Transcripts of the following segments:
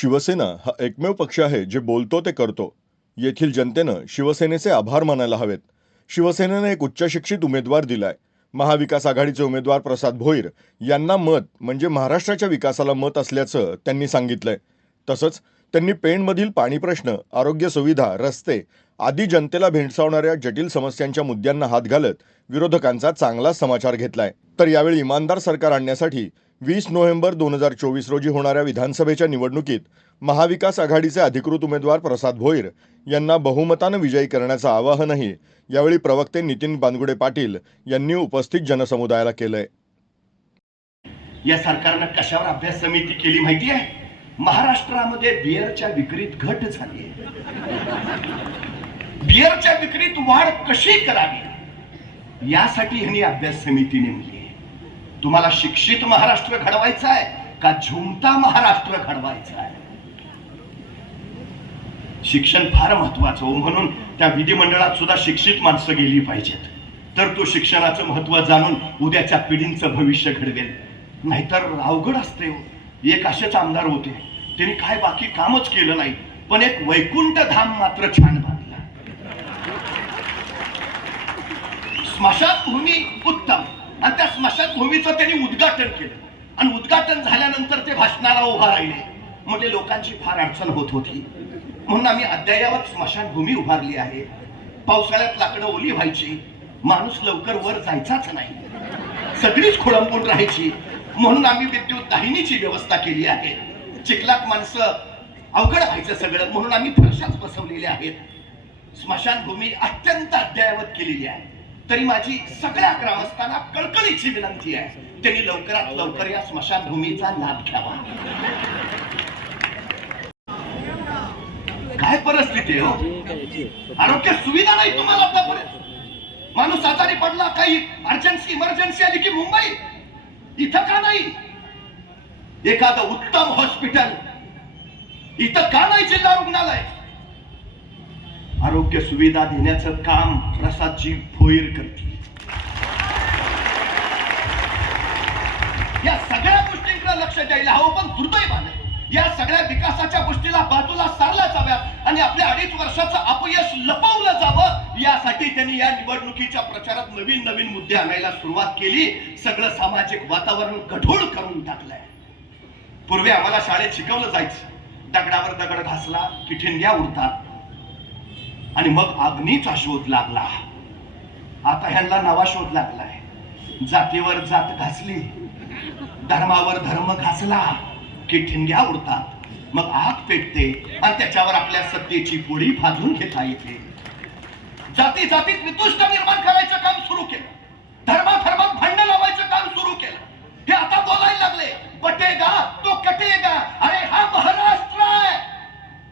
शिवसेना हा एकमेव पक्ष आहे जे बोलतो ते करतो. येथील जनतेनं शिवसेनेचे आभार मानायला हवेत. शिवसेनेनं एक उच्चशिक्षित उमेदवार दिलाय. महाविकास आघाडीचे उमेदवार प्रसाद भोईर यांना मत म्हणजे महाराष्ट्राच्या विकासाला मत असल्याचं त्यांनी सांगितलंय. तसंच त्यांनी पेणमधील पाणी प्रश्न आरोग्य सुविधा रस्ते आदी जनतेला भेडसावणाऱ्या जटिल समस्यांच्या मुद्द्यांना हात घालत विरोधकांचा चांगला समाचार घेतलाय. तर यावेळी इमानदार सरकार आणण्यासाठी वीस नोव्हेंबर दोन हजार चोवीस रोजी होणाऱ्या विधानसभेच्या निवडणुकीत महाविकास आघाडीचे अधिकृत उमेदवार प्रसाद भोईर यांना बहुमतानं विजयी करण्याचं आवाहनही यावेळी प्रवक्ते नितीन बानगुडे पाटील यांनी उपस्थित जनसमुदायाला केलंय. या सरकारनं कशावर अभ्यास समिती केली माहिती आहे महाराष्ट्रामध्ये बियरच्या विक्रीत घट झाली आहे बियरच्या विक्रीत वाढ कशी करावी? यासाठी ह्यांनी अभ्यास समिती नेमली तुम्हाला शिक्षित महाराष्ट्र घडवायचा आहे का झुमता महाराष्ट्र घडवायचा आहे शिक्षण फार महत्वाचं हो म्हणून त्या विधिमंडळात सुद्धा शिक्षित माणसं गेली पाहिजेत. तर तो शिक्षणाचं महत्त्व जाणून उद्याच्या पिढींचं भविष्य घडवेल. नाहीतर अवघड असते हो. एक असेच आमदार होते. त्यांनी काय बाकी कामच केलं नाही पण एक वैकुंठ धाम मात्र छान बांधला. स्मशानभूमी उत्तम. आणि त्या स्मशानभूमीचं त्यांनी उद्घाटन केलं. आणि उद्घाटन झाल्यानंतर ते भाषणाला उभा राहिले. म्हणजे लोकांची फार अडचण होत होती. म्हणून आम्ही अद्ययावत स्मशानभूमी उभारली आहे. पावसाळ्यात लाकडं ओली व्हायची. माणूस लवकर वर जायचाच नाही. सगळीच खोळंबून राहायची. म्हणून आम्ही विद्युत दाहिनीची व्यवस्था केली आहे. चिखलात माणसं अवघड व्हायचं सगळं. म्हणून आम्ही फरशाच बसवलेले आहेत. स्मशानभूमी अत्यंत अद्ययावत केलेली आहे. तरी माझी सगळ्या ग्रामस्थांना कळकळीची विनंती आहे. त्यांनी लवकरात लवकर या स्मशानभूमीचा लाभ घ्यावा. काय परिस्थिती हो? आरोग्य सुविधा नाही तुम्हाला आतापर्यंत. माणूस आजारी पडला काही अर्जन्सी इमर्जन्सी आली की मुंबई? इथं का नाही? एखादं उत्तम हॉस्पिटल इथं का नाही जिल्हा रुग्णालय? आरोग्य सुविधा देण्याचं काम प्रसादजी भोईर करते या सगळ्या गोष्टींकडे लक्ष द्यायला हवं पण दुर्दैवाने या सगळ्या विकासाच्या गोष्टीला बाजूला सारल्या जाव्यात आणि आपल्या अडीच वर्षाचं अपयश लपवलं जावं यासाठी त्यांनी या निवडणुकीच्या प्रचारात नवीन नवीन मुद्दे आणायला सुरुवात केली. सगळं सामाजिक वातावरण कठोर करून टाकलंय. पूर्वी आम्हाला शाळेत शिकवलं जायचं. दगडावर दगड घासला की ठिणग्या उडतात. आणि मग अग्नीचा शोध लागला. आता ह्यांना नवा शोध लागलाय. जातीवर जात घासली. धर्मावर धर्म घासला. की ठिणग्या उडतात. मग आग पेटते आणि त्याच्यावर आपल्या सत्तेची पोळी भाजून घेता येते. जाती जातीत वितुष्ट निर्माण करायचं काम सुरू केलं. धर्मा धर्मात भांडण लावायचं काम सुरू केलं. हे आता बोलायला लागले. पटेगा तो कटेगा. अरे हा महाराष्ट्र आहे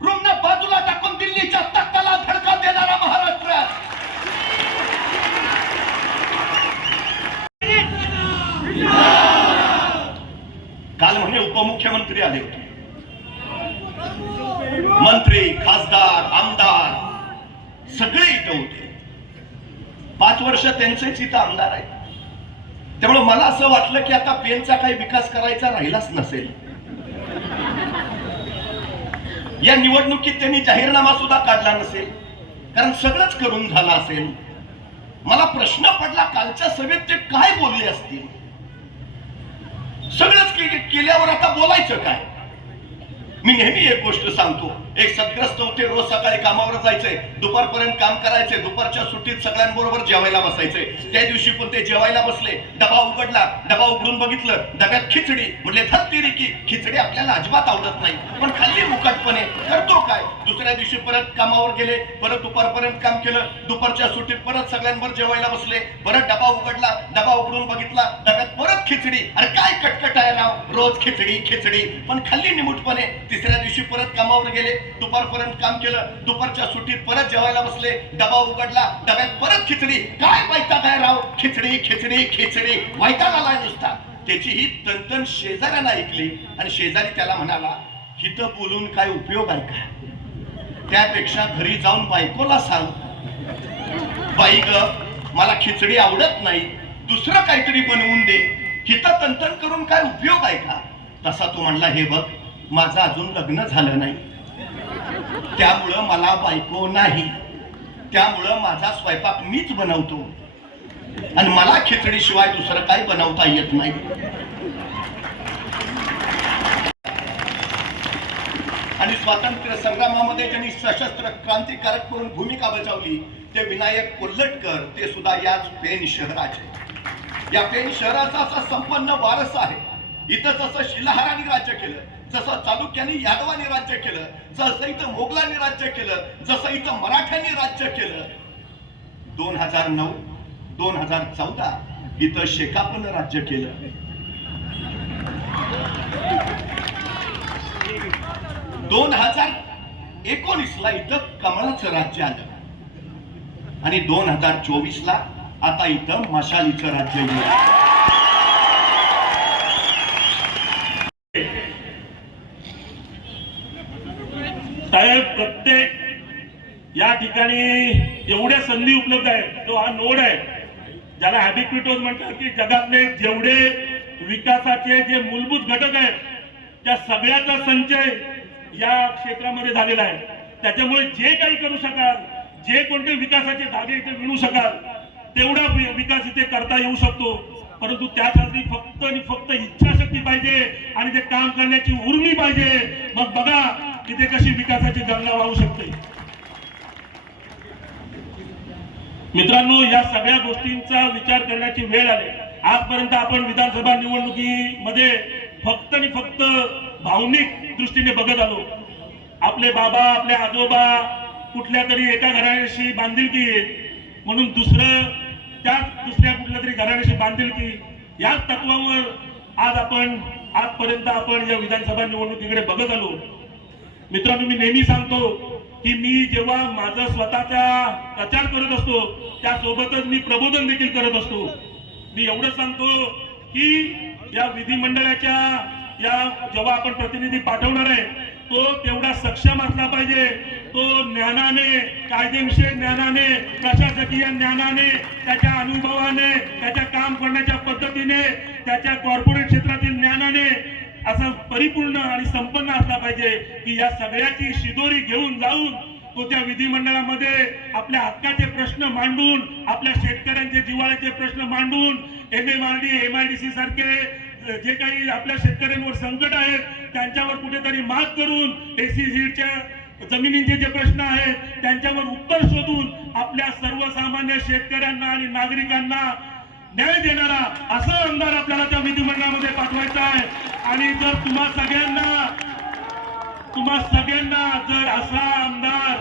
रुग्ण बाजूला टाकून दिल्लीच्या तख्ताला धडका देणारा महाराष्ट्र आहे. काल म्हणे उपमुख्यमंत्री आले होते मंत्री खासदार आमदार सगळे इथं होते पाच वर्ष त्यांचेच इथं आमदार आहेत. त्यामुळे मला असं वाटलं की आता पेनचा काही विकास करायचा राहिलाच नसेल. या निवडणुकीत त्यांनी जाहीरनामा सुद्धा काढला नसेल. कारण सगळंच करून झालं असेल. मला प्रश्न पडला कालच्या सभेत ते काय बोलले असतील? सगळंच केल्यावर आता बोलायचं काय? मी नेहमी एक गोष्ट सांगतो. एक सदग्रस्त होते रोज सकाळी कामावर जायचे दुपारपर्यंत काम करायचे दुपारच्या सुट्टीत सगळ्यांबरोबर जेवायला बसायचे त्या दिवशी पण ते जेवायला बसले डबा उघडला डबा उघडून बघितलं डब्यात खिचडी म्हटले धरती रे की खिचडी आपल्याला अजिबात आवडत नाही पण खाल्ली मुकटपणे करतो काय? दुसऱ्या दिवशी परत कामावर गेले परत दुपारपर्यंत काम केलं दुपारच्या सुट्टीत परत सगळ्यांवर जेवायला बसले परत डबा उघडला डबा उघडून बघितला डब्यात परत खिचडी. अरे काय कटकट आहे ना रोज खिचडी खिचडी पण खाल्ली निमूटपणे तिसऱ्या दिवशी परत कामावर गेले दुपारपर्यंत काम केलं दुपारच्या सुट्टीत परत जेवायला बसले डबा उघडला डब्यात परत खिचडी. काय वैताग आहे राव? खिचडी खिचडी खिचडी. वैताग आलाय नुसता. त्याची ही तंतन शेजाऱ्यानं ऐकली आणि शेजारी त्याला म्हणाला हिथं बोलून काय उपयोग आहे का? त्यापेक्षा घरी जाऊन बायकोला सांग. बाई ग मला खिचडी आवडत नाही. दुसरं काहीतरी बनवून दे. हिथं तंतन करून काय उपयोग आहे का? तसा तू म्हणला हे बघ माझं अजून लग्न झालं नाही. त्यामुळं मला बायको नाही. त्यामुळं माझा स्वयंपाक मीच बनवतो. आणि मला खिचडीशिवाय दुसरं काही बनवता येत नाही. आणि स्वातंत्र्य संग्रामामध्ये ज्यांनी सशस्त्र क्रांतिकारक म्हणून भूमिका बजावली ते विनायक कोल्हटकर ते सुद्धा याच पेन शहराचे या पेन शहराचा असा संपन्न वारस आहे. इथं जसं शिलाहाराने राज्य केलं. जसं चालुक्यांनी यादवानी राज्य केलं जसं इथं मोगलांनी राज्य केलं जसं इथं मराठ्यांनी राज्य केलं. दोन हजार नऊ दोन हजार चौदा इथं शेकापनं राज्य केलं. दोन हजार एकोणीस ला इथं कमळाचं राज्य आलं. आणि दोन हजार चोवीस ला आता इथं मशालीचं राज्य येईल साहेब प्रत्येक या ठिकाणी एवढ्या संधी उपलब्ध आहेत. जो हा नोड आहे ज्याला हॅबिक्युटोज म्हणतात की जगातले जेवढे विकासाचे जे मूलभूत घटक आहेत त्या सगळ्याचा संचय या क्षेत्रामध्ये झालेला आहे. त्याच्यामुळे जे काही करू शकाल जे कोणते विकासाचे धागे इथे मिळू शकाल तेवढा विकास इथे करता येऊ शकतो. परंतु त्यासाठी फक्त आणि फक्त इच्छाशक्ती पाहिजे आणि ते काम करण्याची उर्मी पाहिजे. मग बघा तिथे कशी विकासाची गंगा वाहू शकते. मित्रांनो या सगळ्या गोष्टींचा विचार करण्याची वेळ आली. आजपर्यंत आपण विधानसभा निवडणुकीमध्ये फक्त आणि फक्त भावनिक दृष्टीने बघत आलो. आपले बाबा आपले आजोबा कुठल्या तरी एका घराण्याशी बांधिलकी म्हणून दुसरं त्याच दुसऱ्या कुठल्या तरी घराण्याशी बांधिलकी याच तत्वावर आज आपण आजपर्यंत आपण या विधानसभा निवडणुकीकडे बघत आलो. मित्रांनो मी नेहमी सांगतो की मी जेव्हा माझा स्वतःचा प्रचार करत असतो त्यासोबतच मी प्रबोधन देखील करत असतो. मी एवढं सांगतो की या विधिमंडळाच्या या जेव्हा आपण प्रतिनिधी पाठवणार आहे तो तेवढा सक्षम असला पाहिजे. तो ज्ञानाने कायदेविषयक ज्ञानाने प्रशासकीय ज्ञानाने त्याच्या अनुभवाने त्याच्या काम करण्याच्या पद्धतीने त्याच्या कॉर्पोरेट क्षेत्रातील ज्ञानाने असा परिपूर्ण आणि संपन्न असला पाहिजे की या सगळ्याची शिदोरी घेऊन जाऊन तो त्या विधिमंडळामध्ये आपल्या हक्काचे प्रश्न मांडून आपल्या शेतकऱ्यांचे जिव्हाळ्याचे प्रश्न मांडून M M R D M I D C सारखे जे काही आपल्या शेतकऱ्यांवर संकट आहेत त्यांच्यावर कुठेतरी मात करून एसी जमिनींचे जे प्रश्न आहेत त्यांच्यावर उत्तर शोधून आपल्या सर्वसामान्य शेतकऱ्यांना आणि नागरिकांना न्याय देणारा असा आमदार आपल्याला त्या विधिमंडळामध्ये पाठवायचा आहे. आणि जर तुम्हा सगळ्यांना तुम्हा सगळ्यांना जर असा आमदार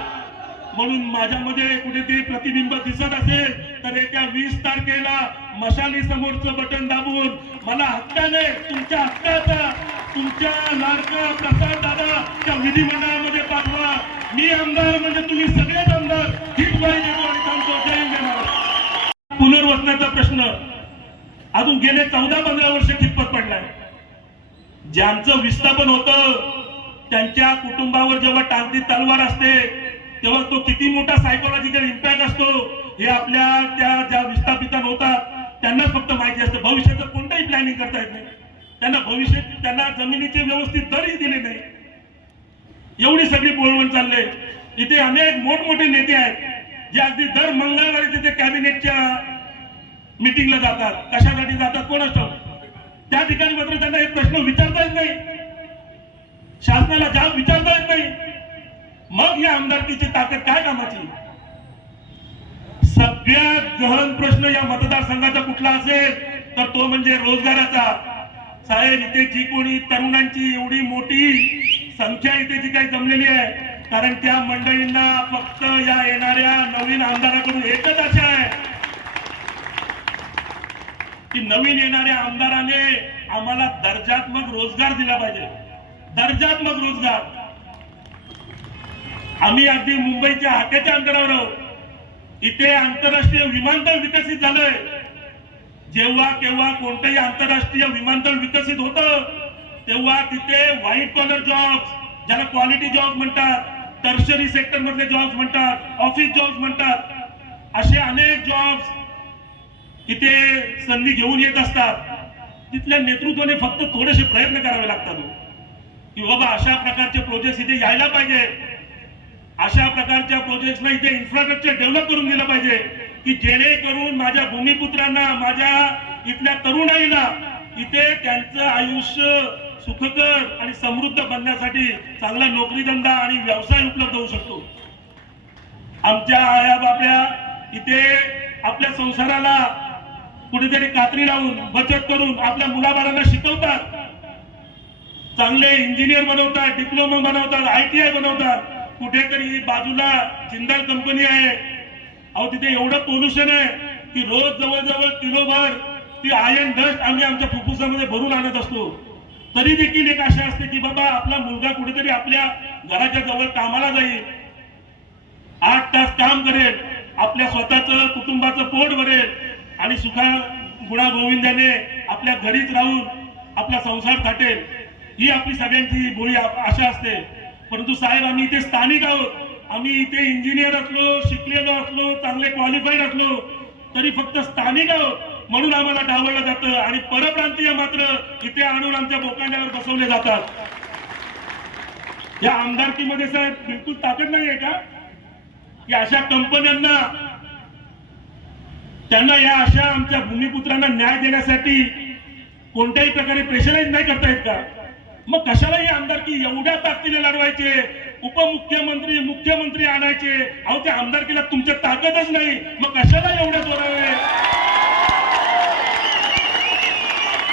म्हणून माझ्यामध्ये कुठेतरी प्रतिबिंब दिसत असेल तर येत्या वीस तारखेला मशाली समोरचं बटन दाबून मला हक्काने तुमच्या हक्काचा तुमच्या लाडका प्रसाद दादा त्या विधिमंडळामध्ये पाठवा. मी आमदार म्हणजे तुम्ही सगळेच आमदार. हीच पाहिजे आणि सांगतो. जय हिंद पुनर्वसनाचा प्रश्न. अजून गेले चौदा पंधरा वर्ष कितपत पडलाय? ज्यांचं विस्थापन होतं त्यांच्या कुटुंबावर जेव्हा टांगती तलवार असते तेव्हा तो किती मोठा सायकोलॉजिकल इम्पॅक्ट असतो हे आपल्या त्या ज्या विस्थापितांना होतात त्यांनाच फक्त माहिती असतं. भविष्याचं कोणतंही प्लॅनिंग करता येत नाही. त्यांना भविष्य त्यांना जमिनीचे व्यवस्थित दरही दिले नाही. एवढी सगळी बोलवण चालले इथे अनेक मोठमोठे नेते आहेत जे अगदी दर मंगळवारी तिथे कॅबिनेटच्या मिटिंगला जातात. कशासाठी जातात? कोण असतो त्या ठिकाणी मात्र त्यांना एक प्रश्न विचारता येत नाही. शासनाला जाब विचारता येत नाही. मग या आमदारकीची ताकद काय कामाची? सगळ्यात गहन प्रश्न या मतदारसंघाचा कुठला असेल तर तो म्हणजे रोजगाराचा. साहेब इथे जी कोणी तरुणांची एवढी मोठी संख्या इथे जी काही जमलेली आहे कारण त्या मंडळींना फक्त या येणाऱ्या नवीन आमदाराकडून एकच आशा आहे. की नवीन येणाऱ्या आमदाराने आम्हाला दर्जात्मक रोजगार दिला पाहिजे. दर्जात्मक रोजगार. आम्ही अगदी मुंबईच्या हाकेच्या अंतरावर आहोत. इथे आंतरराष्ट्रीय विमानतळ विकसित झालंय. जेव्हा केव्हा कोणतंही आंतरराष्ट्रीय विमानतळ विकसित होत तेव्हा तिथे व्हाईट कॉलर जॉब्स ज्याला क्वालिटी जॉब म्हणतात टर्शरी सेक्टर मधले जॉब्स म्हणतात ऑफिस जॉब्स म्हणतात असे अनेक जॉब्स इथे संधी घेऊन येत असतात. तिथल्या नेतृत्वाने फक्त थोडेसे प्रयत्न करावे लागतात. की बाबा अशा प्रकारचे प्रोजेक्ट इथे यायला पाहिजे. अशा प्रकारच्या प्रोजेक्टला इथे इन्फ्रास्ट्रक्चर डेव्हलप करून दिलं पाहिजे. की जेणेकरून माझ्या भूमिपुत्रांना माझ्या इथल्या तरुणाईला इथे त्यांचं आयुष्य सुखकर आणि समृद्ध बनण्यासाठी चांगला नोकरीधंदा आणि व्यवसाय उपलब्ध होऊ शकतो. आमच्या आया बापड्या इथे आपल्या संसाराला कुठेतरी कात्री लावून बचत करून आपल्या मुलाबाळांना शिकवतात. चांगले इंजिनियर बनवतात डिप्लोमा बनवतात आय टी आय बनवतात. कुठेतरी बाजूला जिंदाल कंपनी आहे. अहो तिथे एवढं पोल्युशन आहे की रोज जवळजवळ किलोभर ती आयन डस्ट आम्ही आमच्या फुफ्फुसामध्ये भरून आणत असतो. तरी देखील एक आशा असते की बाबा आपला मुलगा कुठेतरी आपल्या घराच्या जवळ कामाला जाईल. आठ तास काम करेल आपल्या स्वतःचं कुटुंबाचं पोट भरेल. आणि सुखा गुणा गोविंदाने आपल्या घरीच राहून आपला संसार थाटेल. ही आपली सगळ्यांची बोली आशा असते. परंतु साहेब आम्ही इथे स्थानिक आहोत. आम्ही इथे इंजिनियर असलो शिकलेलो असलो चांगले क्वालिफाईड असलो तरी फक्त स्थानिक आहोत. म्हणून आम्हाला डावललं जातं आणि परप्रांतीय मात्र इथे आणून आमच्या बोकांड्यावर बसवले जातात. या आमदारकीमध्ये साहेब बिलकुल ताकद नाही आहे का? की अशा कंपन्यांना त्यांना या अशा आमच्या भूमिपुत्रांना न्याय देण्यासाठी कोणत्याही प्रकारे प्रेशराईज नाही करता येत का? मग कशाला ही आमदारकी एवढ्या ताकदीने लढवायचे उपमुख्यमंत्री मुख्यमंत्री आणायचे अहो त्या आमदारकीला तुमच्या ताकदच नाही. मग कशाला एवढ्या जोरावे